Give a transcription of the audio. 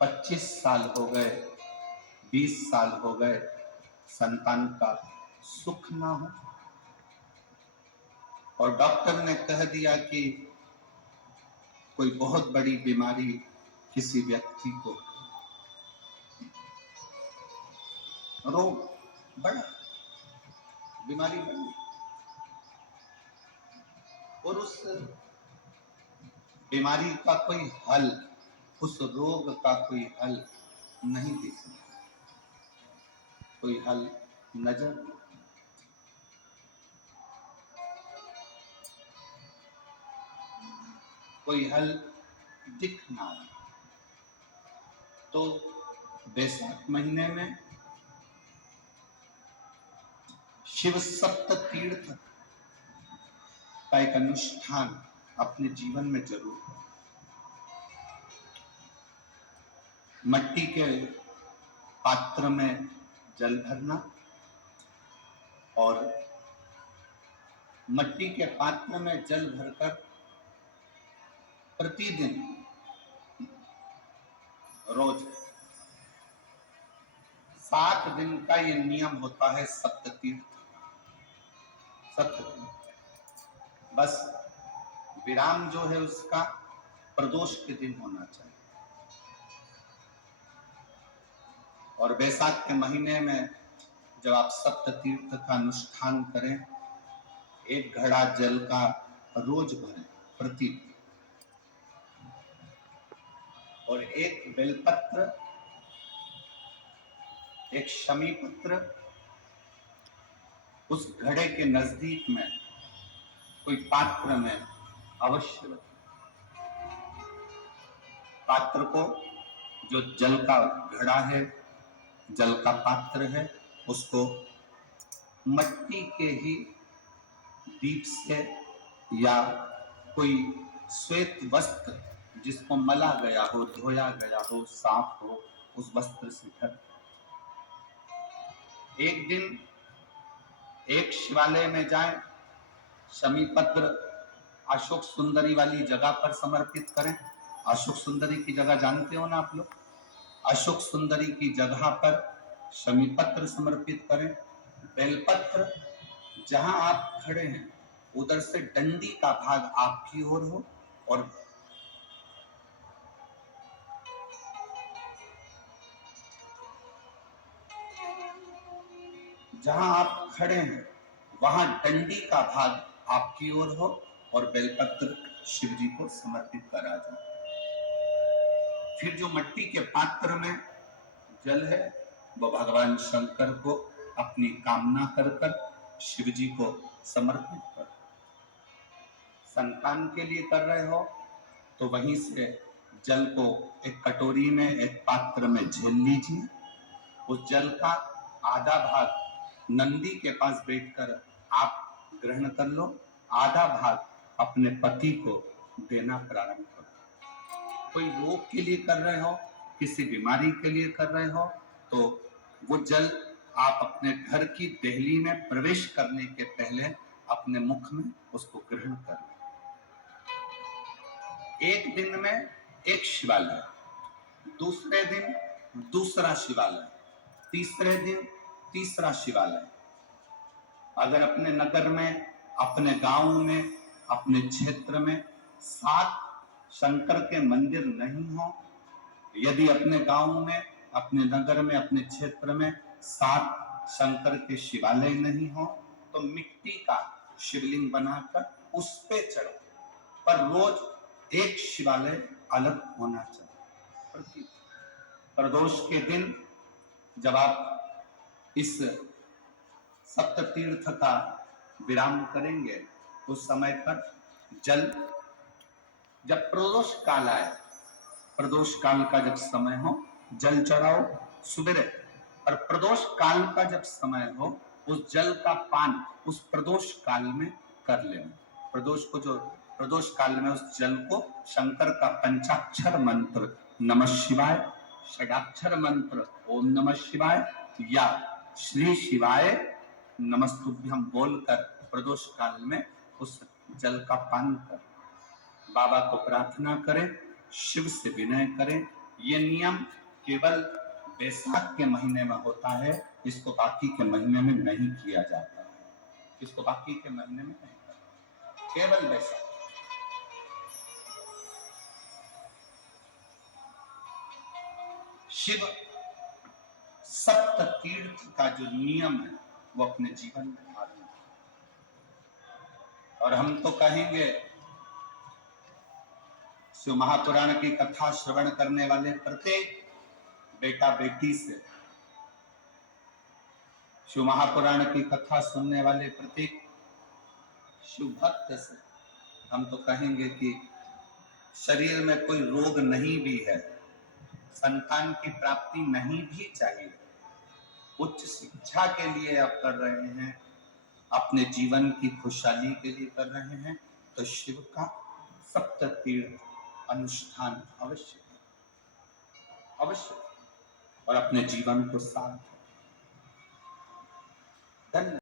25 साल हो गए, 20 साल हो गए, संतान का सुख ना हो, और डॉक्टर ने कह दिया कि कोई बहुत बड़ी बीमारी किसी व्यक्ति को, रोग बड़ा, बीमारी बड़ी, और उस बीमारी का कोई हल, उस रोग का कोई हल नहीं दिख रहा, कोई हल नजर नहीं, कोई हल दिख ना रहा। तो बैसाख महीने में शिव सप्त तीर्थ का एक अनुष्ठान अपने जीवन में जरूर करें। मट्टी के पात्र में जल भरना और मट्टी के पात्र में जल भरकर प्रतिदिन रोज 7 दिन का ये नियम होता है सप्ततीर्थ। बस विराम जो है उसका प्रदोष के दिन होना चाहिए, और बैसाख के महीने में जब आप सप्ततीर्थ का अनुष्ठान करें, 1 घड़ा जल का रोज भरें प्रतिदिन, और 1 बेलपत्र, 1 शमी पत्र उस घड़े के नजदीक में कोई पात्र में अवश्य रखें। पात्र को, जो जल का घड़ा है, जल का पात्र है, उसको मट्टी के ही दीप से या कोई श्वेत वस्त्र जिसको मला गया हो, धोया गया हो, साफ हो, उस वस्त्र से ढक। एक दिन एक शिवालय में जाएं, शमी पत्र अशोक सुंदरी वाली जगह पर समर्पित करें। अशोक सुंदरी की जगह जानते हो ना आप लोग? अशोक सुंदरी की जगह पर शमी पत्र समर्पित करें। बेलपत्र जहां आप खड़े हैं उधर से डंडी का भाग आपकी ओर हो, और जहां आप खड़े हैं वहां डंडी का भाग आपकी ओर हो, और बेलपत्र शिव जी को समर्पित करा जाए। फिर जो मट्टी के पात्र में जल है वो भगवान शंकर को अपनी कामना कर कर शिव जी को समर्पित कर। संतान के लिए कर रहे हो तो वहीं से जल को एक कटोरी में, एक पात्र में झेल लीजिए। उस जल का आधा भाग नंदी के पास बैठकर आप ग्रहण कर लो, आधा भाग अपने पति को देना प्रारंभ करो। कोई रोग के लिए कर रहे हो, किसी बीमारी के लिए कर रहे हो, तो वो जल आप अपने घर की देहली में प्रवेश करने के पहले अपने मुख में उसको ग्रहण कर लो। एक दिन में एक शिवालय, दूसरे दिन दूसरा शिवालय, तीसरे दिन तीसरा शिवालय। अगर अपने नगर में, अपने गांव में, अपने क्षेत्र में 7 शंकर के मंदिर नहीं हो, यदि अपने गांव में, अपने नगर में, अपने क्षेत्र में 7 शंकर के शिवालय नहीं हो, तो मिट्टी का शिवलिंग बनाकर उस पे चढ़ो, पर रोज एक शिवालय अलग होना चाहिए। प्रदोष के दिन जब आप इस सप्ततीर्थ का विराम करेंगे, उस समय पर जल, जब प्रदोष काल आए, प्रदोष काल का जब समय हो, जल चढ़ाओ सुबह, और प्रदोष काल का जब समय हो, उस जल का पान उस प्रदोष काल में कर लेना। प्रदोष को, जो प्रदोष काल में उस जल को शंकर का पंचाक्षर मंत्र नमः शिवाय, षडाक्षर मंत्र ओम नमः शिवाय या श्री शिवाय नमस्तुभ्यम बोलकर प्रदोष काल में उस जल का पान कर बाबा को प्रार्थना करें, शिव से विनय करें ये नियम केवल बैसाख के महीने में होता है, इसको बाकी के महीने में नहीं किया जाता है। इसको बाकी के महीने में नहीं करता, केवल बैसाख। शिव सप्त तीर्थ का जो नियम है वो अपने जीवन में पालन करें। और हम तो कहेंगे शिव महापुराण की कथा श्रवण करने वाले प्रत्येक बेटा बेटी से, शिव महापुराण की कथा सुनने वाले प्रत्येक शिव भक्त से हम तो कहेंगे कि शरीर में कोई रोग नहीं भी है, संतान की प्राप्ति नहीं भी चाहिए, उच्च शिक्षा के लिए आप कर रहे हैं, अपने जीवन की खुशहाली के लिए कर रहे हैं, तो शिव का सप्त तीर्थ अनुष्ठान अवश्य अवश्य और अपने जीवन को साथ धन्यवाद।